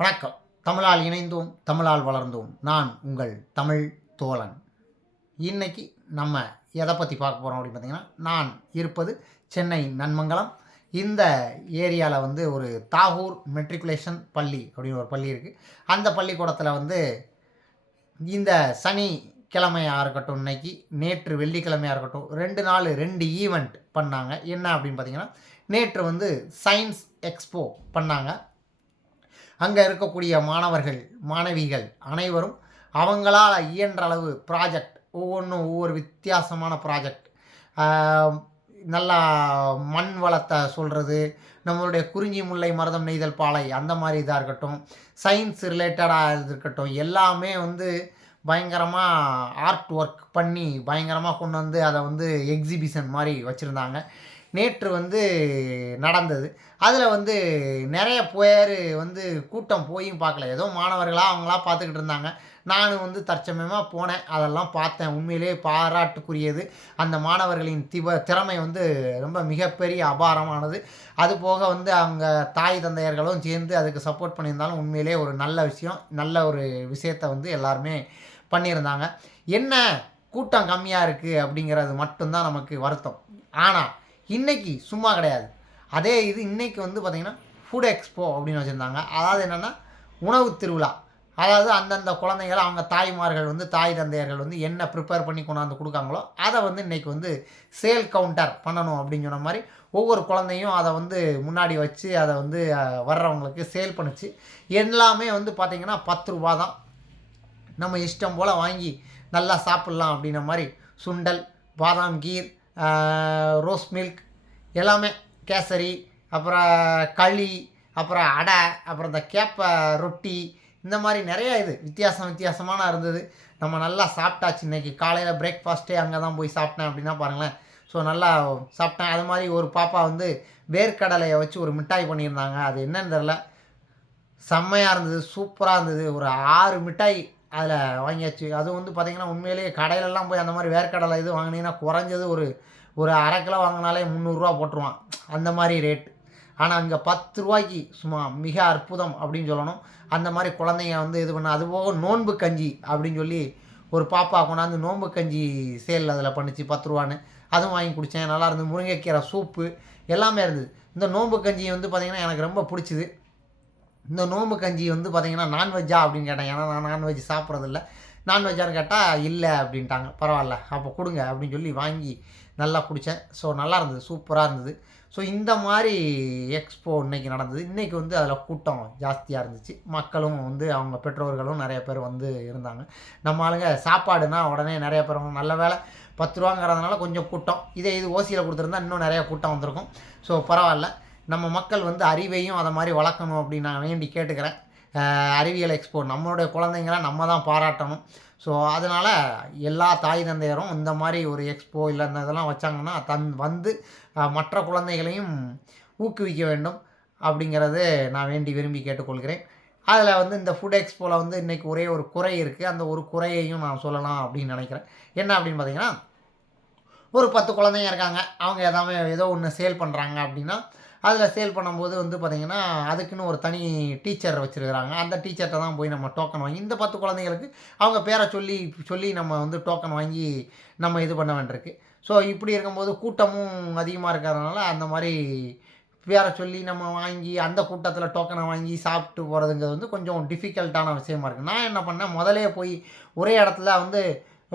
வணக்கம். தமிழால் இணைந்தோம், தமிழால் வளர்ந்தோம். நான் உங்கள் தமிழ் தோழன். இன்னைக்கு நம்ம எதை பற்றி பார்க்க போகிறோம் அப்படின்னு பார்த்தீங்கன்னா, நான் இருப்பது சென்னை நன்மங்கலம். இந்த ஏரியாவில் ஒரு தாகூர் மெட்ரிகுலேஷன் பள்ளி அப்படின்னு ஒரு பள்ளி இருக்குது. அந்த பள்ளிக்கூடத்தில் இந்த சனி கிழமையாக இருக்கட்டும், இன்னைக்கு நேற்று வெள்ளிக்கிழமையாக இருக்கட்டும், 2 நாள் 2 ஈவெண்ட் பண்ணாங்க. என்ன அப்படின்னு பார்த்தீங்கன்னா, நேற்று சயின்ஸ் எக்ஸ்போ பண்ணாங்க. அங்கே இருக்கக்கூடிய மாணவர்கள் மாணவிகள் அனைவரும் அவங்களால் இயன்ற அளவு ப்ராஜெக்ட் ஒவ்வொன்றும் ஒவ்வொரு வித்தியாசமான ப்ராஜெக்ட், நல்லா மண் வளத்தை சொல்கிறது, நம்மளுடைய குறிஞ்சி முல்லை மருதம் நெய்தல் பாலை அந்த மாதிரி இதாக இருக்கட்டும், சயின்ஸ் ரிலேட்டடாக இருக்கட்டும், எல்லாமே பயங்கரமாக ஆர்ட் ஒர்க் பண்ணி பயங்கரமாக கொண்டு அதை எக்ஸிபிஷன் மாதிரி வச்சுருந்தாங்க. நேற்று நடந்தது. அதில் நிறைய பேர் கூட்டம் போயும் பார்க்கல. ஏதோ மாணவர்களாக அவங்களா பார்த்துக்கிட்டு இருந்தாங்க. நானும் தற்சமயமாக போனேன், அதெல்லாம் பார்த்தேன். உண்மையிலே பாராட்டுக்குரியது. அந்த மாணவர்களின் திறமை ரொம்ப மிகப்பெரிய அபாரமானது. அதுபோக அவங்க தாய் தந்தையர்களும் சேர்ந்து அதுக்கு சப்போர்ட் பண்ணியிருந்தாலும் உண்மையிலே ஒரு நல்ல விஷயம், நல்ல ஒரு விஷயத்தை எல்லாருமே பண்ணியிருந்தாங்க. என்ன கூட்டம் கம்மியாக இருக்குது அப்படிங்கிறது மட்டும்தான் நமக்கு வருத்தம். ஆனால் இன்றைக்கி சும்மா கிடையாது. அதே இது இன்றைக்கி பார்த்திங்கன்னா ஃபுட் எக்ஸ்போ அப்படின்னு வச்சுருந்தாங்க. அதாவது என்னென்னா உணவு திருவிழா. அதாவது அந்தந்த குழந்தைகள் அவங்க தாய்மார்கள் தாய் தந்தையர்கள் என்ன ப்ரிப்பேர் பண்ணி கொண்டாந்து கொடுக்காங்களோ அதை இன்றைக்கி சேல் கவுண்டர் பண்ணணும் அப்படின்னு சொன்ன மாதிரி ஒவ்வொரு குழந்தையும் அதை முன்னாடி வச்சு அதை வர்றவங்களுக்கு சேல் பண்ணிச்சு. எல்லாமே பார்த்திங்கன்னா 10 ரூபா தான். நம்ம இஷ்டம் போல் வாங்கி நல்லா சாப்பிட்லாம் அப்படின்ன மாதிரி சுண்டல், பாதாம் கீர், ரோஸ் மில்க் எல்லாமே, கேசரி, அப்புறம் களி, அப்புறம் அடை, அப்புறம் இந்த கேப்பை ரொட்டி, இந்த மாதிரி நிறையா இது வித்தியாசமான இருந்தது. நம்ம நல்லா சாப்பிட்டாச்சு. இன்றைக்கி காலையில் பிரேக்ஃபாஸ்ட்டே அங்கே தான் போய் சாப்பிட்டேன் அப்படின்னா பாருங்களேன். ஸோ நல்லா சாப்பிட்டேன். அது மாதிரி ஒரு பாப்பா வேர்க்கடலையை வச்சு ஒரு மிட்டாய் பண்ணியிருந்தாங்க. அது என்னன்னு தெரில, செம்மையாக இருந்தது, சூப்பராக இருந்தது. ஒரு 6 மிட்டாய் அதில் வாங்கியாச்சு. அது பார்த்திங்கன்னா உண்மையிலேயே கடையிலலாம் போய் அந்த மாதிரி வேர்க்கடலை இது வாங்கினீங்கன்னா குறைஞ்சது ஒரு அரை கிலோ வாங்கினாலே 300 போட்டுருவான், அந்த மாதிரி ரேட்டு. ஆனால் அங்கே 10 ரூபாய்க்கு சும்மா மிக அற்புதம் அப்படின்னு சொல்லணும். அந்த மாதிரி குழந்தைங்க இது பண்ண. அதுபோக நோன்பு கஞ்சி அப்படின்னு சொல்லி ஒரு பாப்பா கொண்டாந்து நோன்பு கஞ்சி சேல் அதில் பண்ணிச்சு 10 ரூபான்னு. அதுவும் வாங்கி குடித்தேன், நல்லா இருந்தது. முருங்கைக்கீரை சூப்பு எல்லாமே இருந்தது. இந்த நோன்பு கஞ்சி பார்த்திங்கன்னா எனக்கு ரொம்ப பிடிச்சிது. இந்த நோன்பு கஞ்சி பார்த்திங்கன்னா நான்வெஜ்ஜா அப்படின்னு கேட்டேன். ஏன்னா நான் நான்வெஜ் சாப்பிட்றதில்ல. நான்வெஜ்ஜான்னு கேட்டால் இல்லை அப்படின்ட்டாங்க. பரவாயில்ல அப்போ கொடுங்க அப்படின்னு சொல்லி வாங்கி நல்லா குடித்தேன். ஸோ நல்லா இருந்தது, சூப்பராக இருந்தது. ஸோ இந்த மாதிரி எக்ஸ்போ இன்றைக்கி நடந்தது. இன்றைக்கி அதில் கூட்டம் ஜாஸ்தியாக இருந்துச்சு. மக்களும் அவங்க பெற்றோர்களும் நிறைய பேர் இருந்தாங்க. நம்ம ஆளுங்க சாப்பாடுனா உடனே நிறைய பேர் நல்ல வேலை 10 ரூபாங்கிறதுனால கொஞ்சம் கூட்டம். இது ஓசியில் கொடுத்துருந்தா இன்னும் நிறையா கூட்டம் வந்திருக்கும். ஸோ பரவாயில்ல. நம்ம மக்கள் அறிவையும் அதை மாதிரி வளர்க்கணும் அப்படின்னு நான் வேண்டி கேட்டுக்கிறேன். அறிவியல் எக்ஸ்போ நம்மளுடைய குழந்தைங்களாம் நம்ம தான் பாராட்டணும். ஸோ அதனால் எல்லா தாய் தந்தையரும் இந்த மாதிரி ஒரு எக்ஸ்போ இல்லை இந்த இதெல்லாம் வச்சாங்கன்னா மற்ற குழந்தைகளையும் ஊக்குவிக்க வேண்டும் அப்படிங்கிறது நான் வேண்டி விரும்பி கேட்டுக்கொள்கிறேன். அதில் இந்த ஃபுட் எக்ஸ்போவில் இன்றைக்கி ஒரே ஒரு குறை இருக்குது. அந்த ஒரு குறையையும் நான் சொல்லலாம் அப்படின்னு நினைக்கிறேன். என்ன அப்படின்னு பார்த்தீங்கன்னா, ஒரு 10 குழந்தைங்க இருக்காங்க. அவங்க ஏதோ ஒன்று சேல் பண்ணுறாங்க அப்படின்னா, அதில் சேல் பண்ணும்போது பார்த்திங்கன்னா அதுக்குன்னு ஒரு தனி டீச்சர் வச்சுருக்கிறாங்க. அந்த டீச்சர்கிட்ட தான் போய் நம்ம டோக்கன் வாங்கி இந்த 10 குழந்தைங்களுக்கு அவங்க பேரை சொல்லி நம்ம டோக்கன் வாங்கி நம்ம இது பண்ண வேண்டியிருக்கு. ஸோ இப்படி இருக்கும்போது கூட்டமும் அதிகமாக இருக்கிறதுனால அந்த மாதிரி பேரை சொல்லி நம்ம வாங்கி அந்த கூட்டத்தில் டோக்கனை வாங்கி சாப்பிட்டு போகிறதுங்கிறது கொஞ்சம் டிஃபிகல்ட்டான விஷயமா இருக்குது. நான் என்ன பண்ணேன், முதலே போய் ஒரே இடத்துல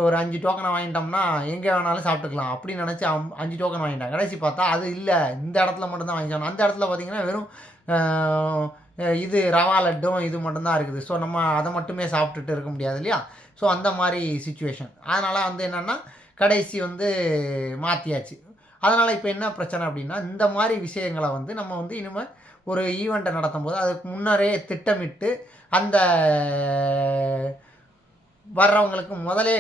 ஒரு 5 டோக்கனை வாங்கிட்டோம்னா எங்கே வேணாலும் சாப்பிட்டுக்கலாம் அப்படின்னு நினச்சி 5 டோக்கன் வாங்கிட்டேன். கடைசி பார்த்தா அது இல்லை, இந்த இடத்துல மட்டும்தான் வாங்கிக்கணும். அந்த இடத்துல பார்த்திங்கன்னா வெறும் இது ரவா லட்டும் இது மட்டும்தான் இருக்குது. ஸோ நம்ம அதை மட்டுமே சாப்பிட்டுட்டு இருக்க முடியாது இல்லையா? ஸோ அந்த மாதிரி சிச்சுவேஷன். அதனால் என்னென்னா கடைசி மாற்றியாச்சு. அதனால் இப்போ என்ன பிரச்சனை அப்படின்னா, இந்த மாதிரி விஷயங்களை நம்ம இனிமேல் ஒரு ஈவெண்ட்டை நடத்தும் போது அதுக்கு முன்னரே திட்டமிட்டு அந்த வர்றவங்களுக்கு முதலே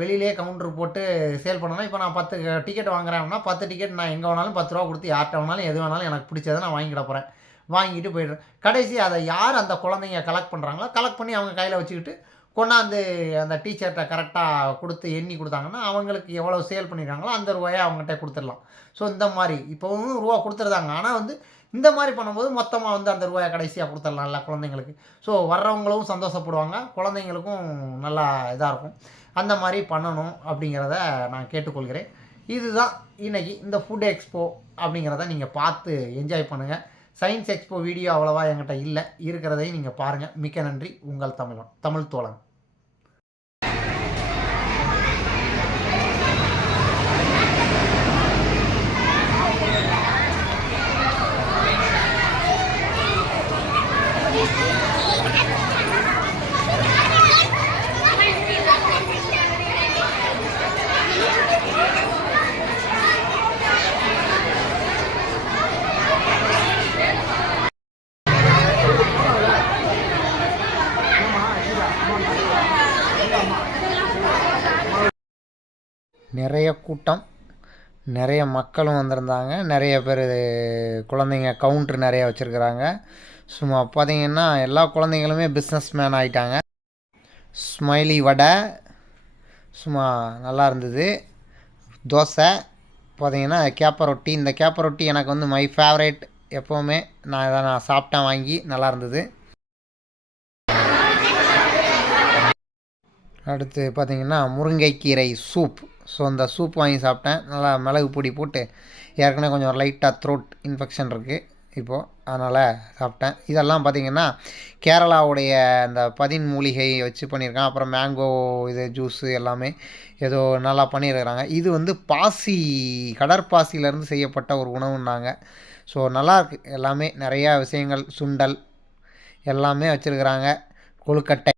வெளியிலே கவுண்டர் போட்டு சேல் பண்ணணும். இப்போ நான் 10 டிக்கெட் வாங்குறேன்னா 10 டிக்கெட் நான் எங்கே வேணாலும் 10 ரூபா கொடுத்து யார்கிட்ட வேணாலும் எது வேணாலும் எனக்கு பிடிச்சதை நான் வாங்கிட போகிறேன். வாங்கிட்டு போய்டுறேன். கடைசி அதை யார் அந்த குழந்தைங்க கலெக்ட் பண்ணுறாங்களோ கலெக்ட் பண்ணி அவங்க கையில் வச்சுக்கிட்டு கொண்டாந்து அந்த டீச்சர்கிட்ட கரெக்டாக கொடுத்து எண்ணி கொடுத்தாங்கன்னா அவங்களுக்கு எவ்வளோ சேல் பண்ணியிருக்காங்களோ அந்த ரூபாயை அவங்ககிட்ட கொடுத்துடலாம். ஸோ இந்த மாதிரி இப்போவும் ரூபா கொடுத்துருதாங்க. ஆனால் இந்த மாதிரி பண்ணும்போது மொத்தமாக வந்து அந்த ரூபாயை கடைசியாக கொடுத்துடலாம் எல்லா குழந்தைங்களுக்கு. ஸோ வர்றவங்களும் சந்தோஷப்படுவாங்க, குழந்தைங்களுக்கும் நல்லா இதாக இருக்கும். அந்த மாதிரி பண்ணணும் அப்படிங்கிறத நான் கேட்டுக்கொள்கிறேன். இதுதான் இன்றைக்கி இந்த ஃபுட் எக்ஸ்போ அப்படிங்கிறத நீங்கள் பார்த்து என்ஜாய் பண்ணுங்கள். சயின்ஸ் எக்ஸ்போ வீடியோ அவ்வளோவா என்கிட்ட இல்லை, இருக்கிறதையும் நீங்கள் பாருங்கள். மிக்க நன்றி. உங்கள் தமிழ் தோழன். நிறைய கூட்டம், நிறைய மக்களும் வந்திருந்தாங்க. நிறைய பேர் குழந்தைங்க கவுண்ட்ரு நிறைய வச்சுருக்குறாங்க. சும்மா பார்த்திங்கன்னா எல்லா குழந்தைங்களுமே பிஸ்னஸ் மேன் ஆகிட்டாங்க. ஸ்மைலி வடை சும்மா நல்லா இருந்தது. தோசை பார்த்திங்கன்னா கேப்ப ரொட்டி. இந்த கேப்ப ரொட்டி எனக்கு வந்து மை ஃபேவரேட். எப்போவுமே நான் சாப்பிட்டேன் வாங்கி, நல்லா இருந்தது. அடுத்து பார்த்திங்கன்னா முருங்கைக்கீரை சூப். ஸோ அந்த சூப் வாங்கி சாப்பிட்டேன். நல்லா மிளகு பொடி போட்டு, ஏற்கனவே கொஞ்சம் லைட்டாக த்ரோட் இன்ஃபெக்ஷன் இருக்குது இப்போது, அதனால் சாப்பிட்டேன். இதெல்லாம் பார்த்திங்கன்னா கேரளாவுடைய அந்த மூலிகை வச்சு பண்ணியிருக்காங்க. அப்புறம் மேங்கோ இது ஜூஸு எல்லாமே ஏதோ நல்லா பண்ணியிருக்கிறாங்க. இது வந்து கடற்பாசியிலேருந்து செய்யப்பட்ட ஒரு உணவுன்னாங்க. ஸோ நல்லாயிருக்கு. எல்லாமே நிறையா விஷயங்கள், சுண்டல் எல்லாமே வச்சுருக்கிறாங்க, கொழுக்கட்டை.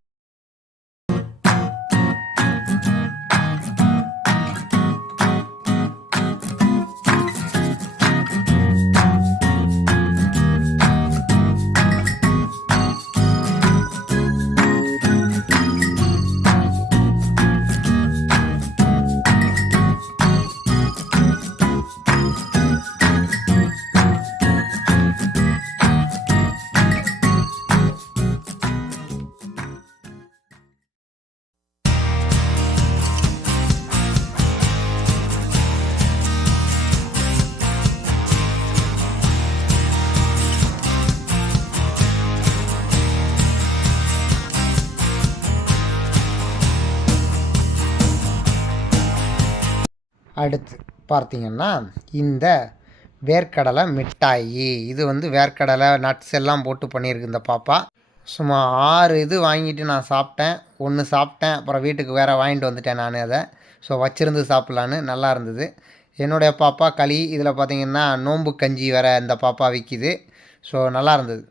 அடுத்து பார்த்திங்கன்னா இந்த வேர்க்கடலை மிட்டாயி. இது வந்து வேர்க்கடலை நட்ஸ் எல்லாம் போட்டு பண்ணியிருக்கு இந்த பாப்பா. சும்மா 6 இது வாங்கிட்டு நான் சாப்பிட்டேன். 1 சாப்பிட்டேன், அப்புறம் வீட்டுக்கு வேறு வாங்கிட்டு வந்துட்டேன் நான் அதை. ஸோ வச்சுருந்து சாப்பிட்லான்னு. நல்லா இருந்தது. என்னுடைய பாப்பா களி. இதில் பார்த்திங்கன்னா நோம்பு கஞ்சி வேறு இந்த பாப்பா விற்கிது. ஸோ நல்லா இருந்தது.